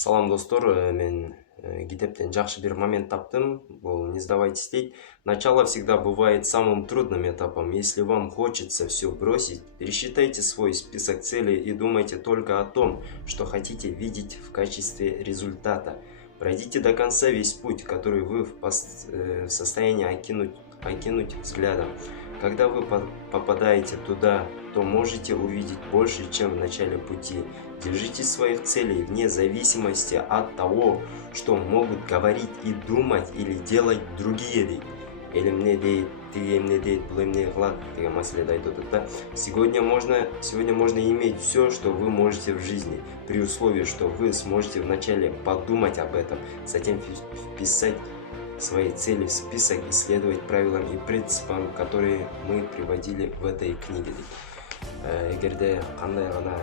Салам достор, мен китептен жакшы бир момент таптым. Бул «Не сдавайтесь» дейт. Начало всегда бывает самым трудным этапом. Если вам хочется все бросить, пересчитайте свой список целей и думайте только о том, что хотите видеть в качестве результата. Пройдите до конца весь путь, который вы в состоянии окинуть взглядом. Когда вы попадаете туда, то можете увидеть больше, чем в начале пути. Держитесь своих целей вне зависимости от того, что могут говорить и думать или делать другие. Элим эмне дейт, тиги эмне дейт, бул эмне кылат деген маселеде айтып атат да. Сегодня можно иметь все, что вы можете в жизни, при условии, что вы сможете вначале подумать об этом, затем вписать свои цели в список и следовать правилам и принципам, которые мы приводили в этой книге. Эгерде кандай гана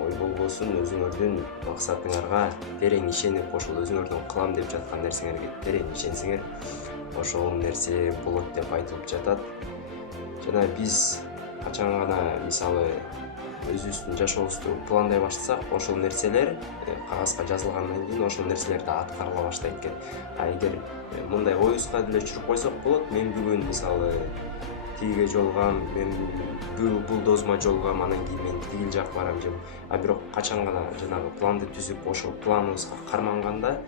ой болбосун, өзүңөрдүн максатыңарга терең ишенип, ошол өзүңөрдүн кылам деп жаткан нерсеңерге терең ишенсеңер, ошол нерсе болот деп айтылып жатат. Жана биз качан гана мисалы өзүбүздүн жашообузду пландай баштасак, ошол нерселер кагазга жазылгандан кийин ошол нерселер да аткарыла баштайт экен. А эгер мындай оюбузга деле түшүрүп койсок болот, мен бүгүн мисалы тиге жолугам, мен бул досума жолугам, анан кийин мен тигил жакка барам же. А бирок качан гана жанагы планды түзүп, ошол планыбызга карманганда,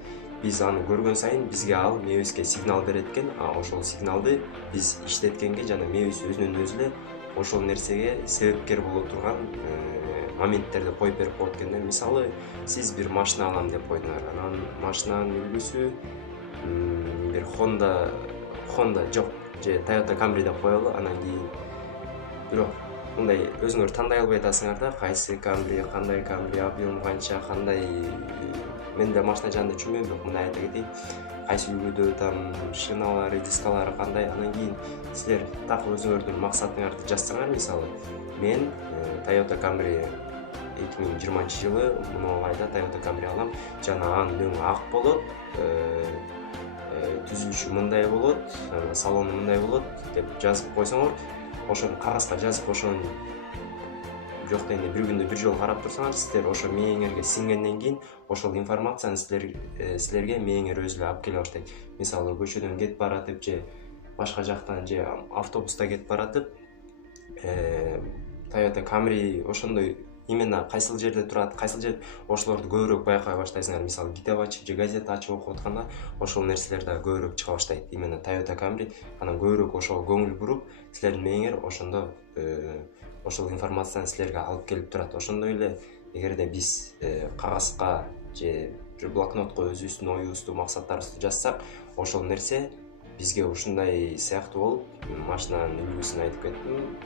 биз аны көргөн сайын бизге ал мээбизге сигнал берет экен. А ошол сигналды биз иштеткенге жана мээбиз өзүнөн өзү эле ошол нерсеге себепкер боло турган моменттерди коюп берип коет экен да. Мисалы, сиз бир машина алам деп койдуңар. Анан машинанын үлгүсү бир Honda жок, же Toyota Camry деп коелу. Анан кийин бирок мындай өзүңөр тандай албай атасыңар да, кайсы Camry, кандай Camry, объем канча, кандай. Мен да машина жаында түшүнбөйм, бирок мындай айта кетейин. Кайсы үлгүдө там шиналары, дискалары кандай. Анан кийин силер так өзүңөрдүн максатыңарды жазсаңар, мисалы, мен Toyota Camry 2020-жылы мына айда Toyota Camry алам, жана анын өңү ак болот, түзүлүшү мындай болот, салону мындай болот деп жазып койсоңор, ошону кагазга жазып, ошону жок дегенде бир күндө бир жолу карап турсаңар, силер ошо мээңерге сиңгенден кийин ошол информацияны силерге мээңер өзү эле алып келе баштайт. Мисалы, көчөдөн кетип баратып же башка жактан же автобуста кетип баратып, Toyota Camry ошондой именно кайсыл жерде турат, кайсыл жер, ошолорду көбүрөөк байкай баштайсыңар. Мисалы, китеп ачып же газета ачып окуп атканда ошол нерселер да көбүрөөк чыга баштайт. Именно Toyota Camry, анан көбүрөөк ошого көңүл буруп, силердин мээңер ошондо ошол информацияны силерге алып келип турат. Ошондой эле эгерде биз кагазга же бир блокнотко өзүбүздүн оюбузду, максаттарыбызды жазсак, ошол нерсе бизге ушундай сыяктуу болуп, машинанын үлгүсүн айтып кеттим,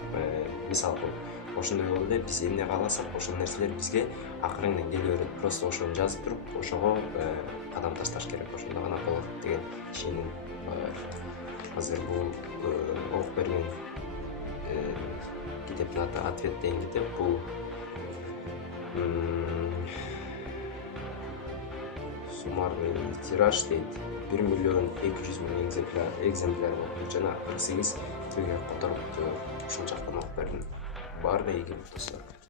мисалы, ошондой болуп эле биз эмне кааласак, ошол нерселер бизге акырыңдан келе берет. Просто ошону жазып туруп, ошого кадам ташташ керек. Ошондо гана болот деген ишеним бар. Азыр бул окуп берген китептин аты «Ответ» деген китеп. Бул суммарный тираж дейт. 1 200 000 экземпляр болуп, жана 48 тилге которуп ушул жактан окуп бердим. Бар да ийгилик достор.